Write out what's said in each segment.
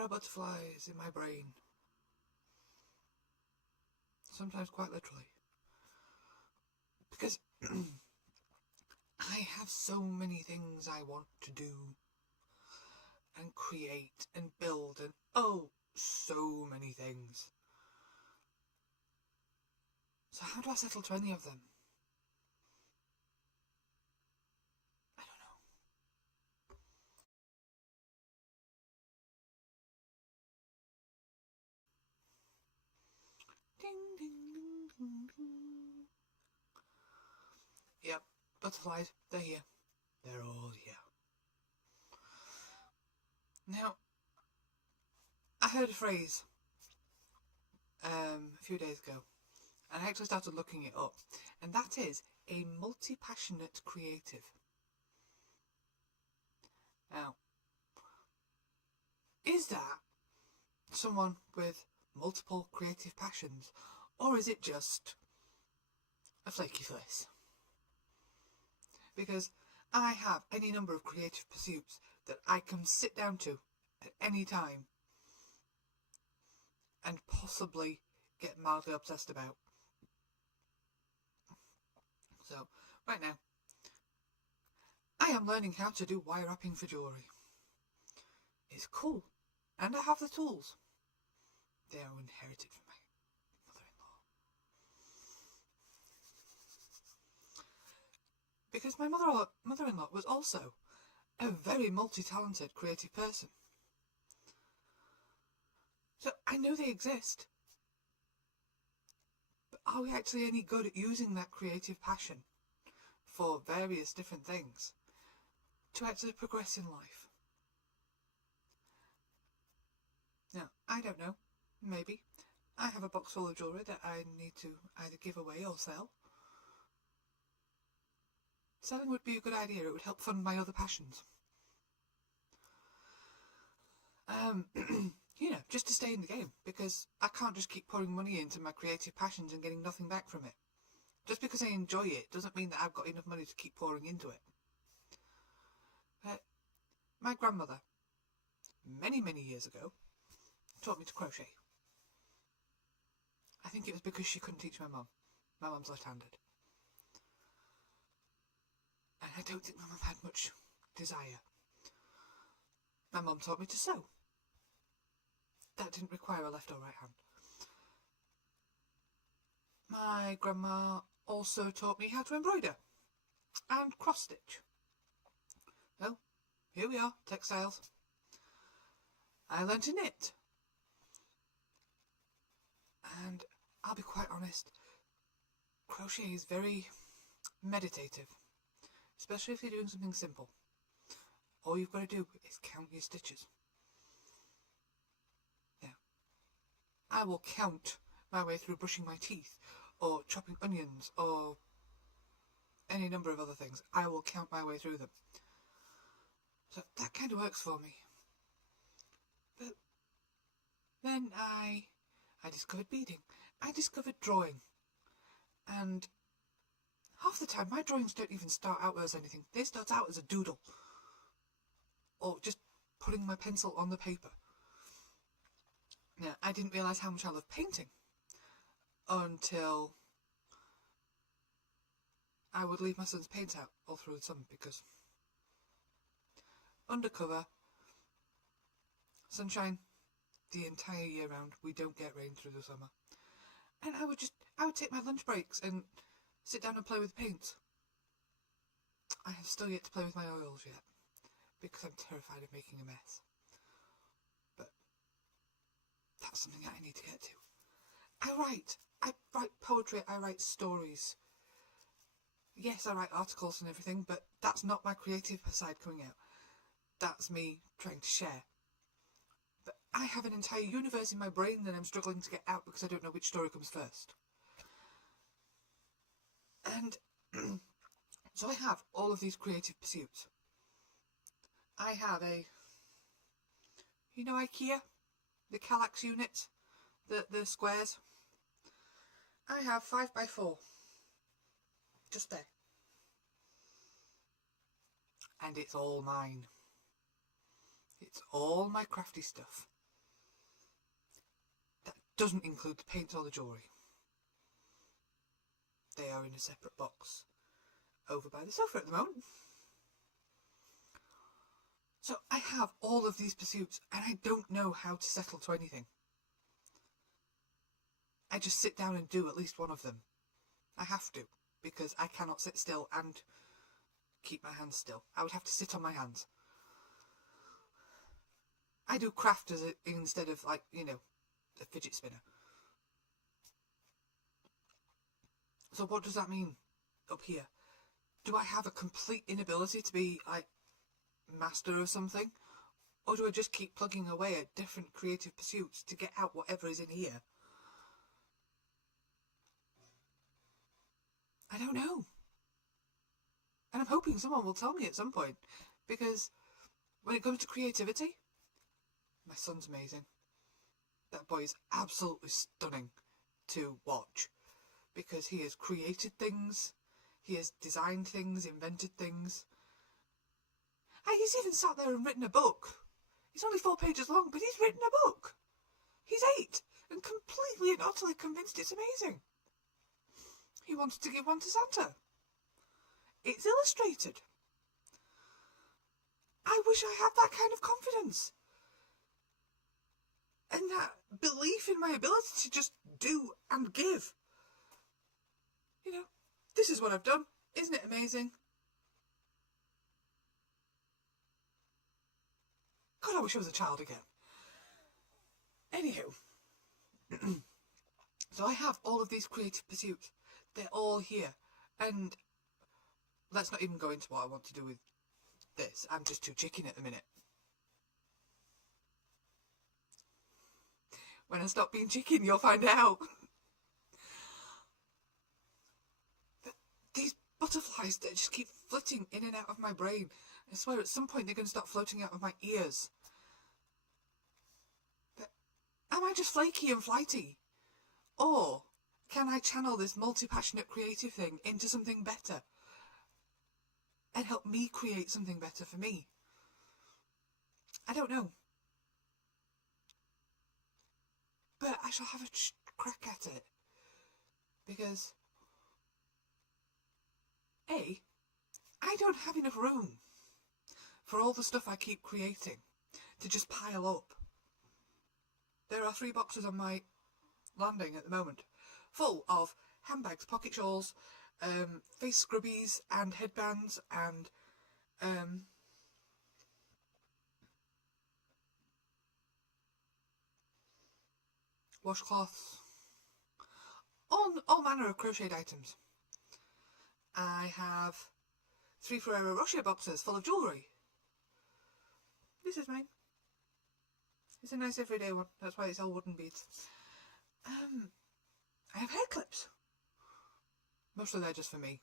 There are butterflies in my brain. Sometimes quite literally. Because I have so many things I want to do and create and build and so many things. So how do I settle to any of them? I don't know. Ding, ding, ding, ding, ding. Yep, butterflies, they're here. They're all here. Now, I heard a phrase a few days ago, and I actually started looking it up, and that is a multi-passionate creative. Now, is that someone with multiple creative passions, or is it just a flaky Fliss? Because I have any number of creative pursuits that I can sit down to at any time and possibly get mildly obsessed about. So, right now, I am learning how to do wire wrapping for jewellery. It's cool, and I have the tools. They are inherited from my mother-in-law. Because my mother-in-law was also a very multi-talented creative person. So I know they exist. But are we actually any good at using that creative passion for various different things to actually progress in life? Now, I don't know. Maybe. I have a box full of jewellery that I need to either give away or sell. Selling would be a good idea. It would help fund my other passions. You know, just to stay in the game, because I can't just keep pouring money into my creative passions and getting nothing back from it. Just because I enjoy it doesn't mean that I've got enough money to keep pouring into it. My grandmother, many, many years ago, taught me to crochet. I think it was because she couldn't teach my mum. My mum's left-handed. And I don't think my mum had much desire. My mum taught me to sew. That didn't require a left or right hand. My grandma also taught me how to embroider and cross-stitch. Well, here we are, textiles. I learned to knit. And I'll be quite honest, crochet is very meditative, especially if you're doing something simple. All you've got to do is count your stitches. Now, I will count my way through brushing my teeth, or chopping onions, or any number of other things. I will count my way through them. So that kind of works for me. But then I discovered beading. I discovered drawing. And half the time my drawings don't even start out as anything. They start out as a doodle. Or just putting my pencil on the paper. Now, I didn't realise how much I love painting until I would leave my son's paint out all through the summer, because undercover, sunshine the entire year round, we don't get rain through the summer. And I would take my lunch breaks and sit down and play with paint. I have still yet to play with my oils yet, because I'm terrified of making a mess. But that's something that I need to get to. I write poetry, I write stories. Yes, I write articles and everything, but that's not my creative side coming out. That's me trying to share. But I have an entire universe in my brain that I'm struggling to get out because I don't know which story comes first. And so I have all of these creative pursuits. I have you know IKEA? The Kallax units? The squares? I have 5x4. Just there. And it's all mine. It's all my crafty stuff. doesn't include the paint or the jewellery. They are in a separate box over by the sofa at the moment. So I have all of these pursuits and I don't know how to settle to anything. I just sit down and do at least one of them. I have to, because I cannot sit still and keep my hands still. I would have to sit on my hands. I do craft as instead of, like, you know, a fidget spinner. So what does that mean up here? Do I have a complete inability to be, like, master of something? Or do I just keep plugging away at different creative pursuits to get out whatever is in here? I don't know. And I'm hoping someone will tell me at some point. Because when it comes to creativity, my son's amazing. That boy is absolutely stunning to watch. Because he has created things, he has designed things, invented things. And he's even sat there and written a book. It's only 4 pages long, but he's written a book. He's 8 and completely and utterly convinced it's amazing. He wanted to give one to Santa. It's illustrated. I wish I had that kind of confidence. And that belief in my ability to just do and give. You know, this is what I've done. Isn't it amazing? God, I wish I was a child again. Anywho. So I have all of these creative pursuits. They're all here. And let's not even go into what I want to do with this. I'm just too chicken at the minute. When I stop being chicken, you'll find out. These butterflies that just keep flitting in and out of my brain. I swear at some point they're going to start floating out of my ears. But am I just flaky and flighty? Or can I channel this multi-passionate creative thing into something better? And help me create something better for me? I don't know. But I shall have a crack at it. Because A, I don't have enough room for all the stuff I keep creating to just pile up. There are 3 boxes on my landing at the moment, full of handbags, pocket shawls, face scrubbies and headbands and washcloths, all manner of crocheted items. I have 3 Ferrero Rocher boxes full of jewellery. This is mine. It's a nice everyday one, that's why it's all wooden beads. I have hair clips. Mostly they're just for me,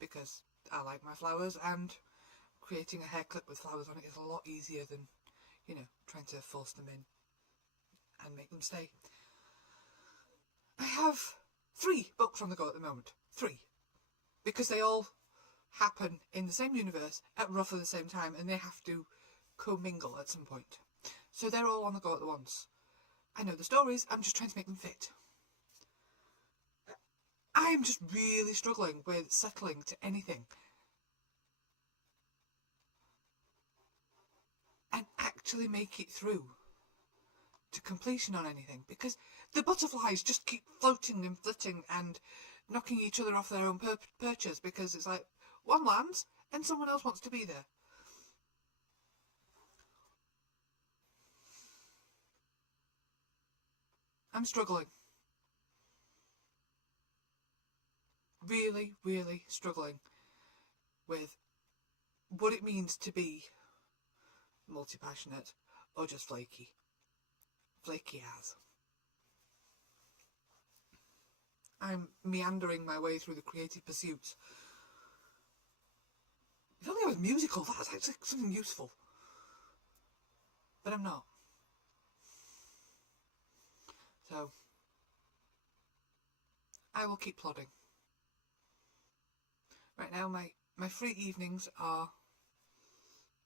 because I like my flowers, and creating a hair clip with flowers on it is a lot easier than, you know, trying to force them in and make them stay. I have 3 books on the go at the moment. 3. Because they all happen in the same universe at roughly the same time, and they have to commingle at some point. So they're all on the go at once. I know the stories, I'm just trying to make them fit. I'm just really struggling with settling to anything. And actually make it through to completion on anything. Because the butterflies just keep floating and flitting and knocking each other off their own perches, because it's like one lands and someone else wants to be there. I'm struggling. Really, really struggling with what it means to be multi-passionate or just flaky. Flakey as. I'm meandering my way through the creative pursuits. If only I was musical, that's actually something useful. But I'm not. So, I will keep plodding. Right now, my free evenings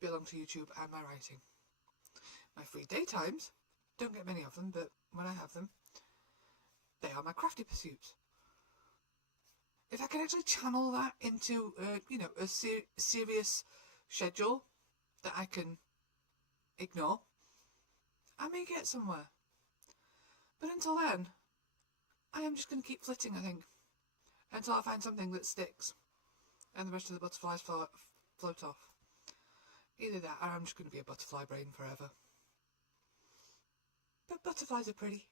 belong to YouTube and my writing. My free daytimes, don't get many of them, but when I have them. They are my crafty pursuits. If I can actually channel that into, a serious schedule that I can ignore, I may get somewhere. But until then, I am just going to keep flitting, I think, until I find something that sticks and the rest of the butterflies float off. Either that or I'm just going to be a butterfly brain forever. But butterflies are pretty.